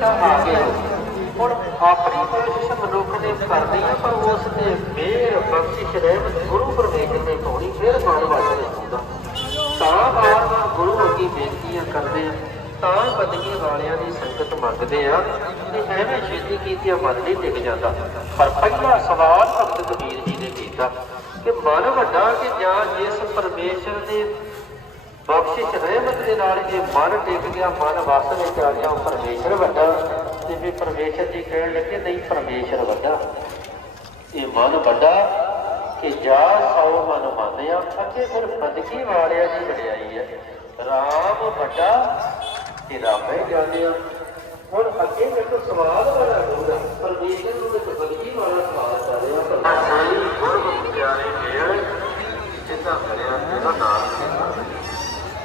ਤਾਂ ਆ ਗਿਆ ਹੁਣ ਆਪਣੀ ਕੋਸ਼ਿਸ਼ ਮਨੁੱਖ ਨੇ ਕਰਨੀ ਹੈ ਪਰ ਉਸ ਦੇ ਮਿਹਰ ਬਖਸ਼ਿਸ਼ ਰਹਿਮਤ ਗੁਰੂ ਪਰਮੇਸ਼ਰ ਨੇ ਪਾਉਣੀ, ਫਿਰ ਮਨ ਵਾਸਤੇ ਹੁੰਦਾ ਤਾਂ ਵਾਰ ਵਾਰ ਗੁਰੂ ਅੱਗੇ ਬੇਨਤੀਆਂ ਕਰਦੇ ਆ, ਤਾਂ ਬੰਦਗੀ ਵਾਲਿਆਂ ਦੀ ਸੰਗਤ ਮੰਗਦੇ ਆ, ਤੇ ਐਵੇਂ ਛੇਤੀ ਕੀਤੀਆਂ ਮਨ ਨਹੀਂ ਟਿਕ ਜਾਂਦਾ। ਪਰ ਪਹਿਲਾ ਸਵਾਲ ਭਗਤ ਕਬੀਰ ਜੀ ਨੇ ਕੀਤਾ ਕਿ ਮਨ ਵੱਡਾ ਕਿ ਜਾਂ ਜਿਸ ਪਰਮੇਸ਼ਰ ਦੇ ਬਖਸ਼ਿਸ਼ ਰਹਿਮਤ ਦੇ ਨਾਲ ਜੇ ਮਨ ਟਿਕ ਗਿਆ, ਮਨ ਵਸ ਵਿੱਚ ਆ ਗਿਆ ਉਹ ਪਰਮੇਸ਼ਰ ਵੱਡਾ। ਤੇ ਵੀ ਪਰਮੇਸ਼ਰ ਜੀ ਕਹਿਣ ਲੱਗੇ, ਨਹੀਂ, ਪਰਮੇਸ਼ਰ ਵੱਡਾ। ਇਹ ਮਨ ਵੱਡਾ ਕਿ ਜਾ ਸੌ ਮਨ ਮੰਨਿਆ, ਅੱਗੇ ਫਿਰ ਬੰਦਗੀ ਵਾਲਿਆਂ ਦੀ ਵਡਿਆਈ ਹੈ। ਰਾਮ ਵੱਡਾ ਕਿ ਰਾਮੇ ਜਾਣਿਆ। ਹੁਣ ਅੱਗੇ ਦੇਖੋ ਸਵਾਲ ਵਾਲਾ ਹੋਊਗਾ ਪਰਮੇਸ਼ਰ ਨੂੰ ਤੇ ਬੰਦਗੀ ਵਾਲਾ ਸਵਾਲ ਕਰ ਰਿਹਾ। ਪਰ ਸਾਈ ਗੁਰਮੁਖ ਪਿਆਰੇ ਮੇਲ ਜਿੱਦਾਂ ਕਰਿਆ ਇਹਦਾ ਨਾਮ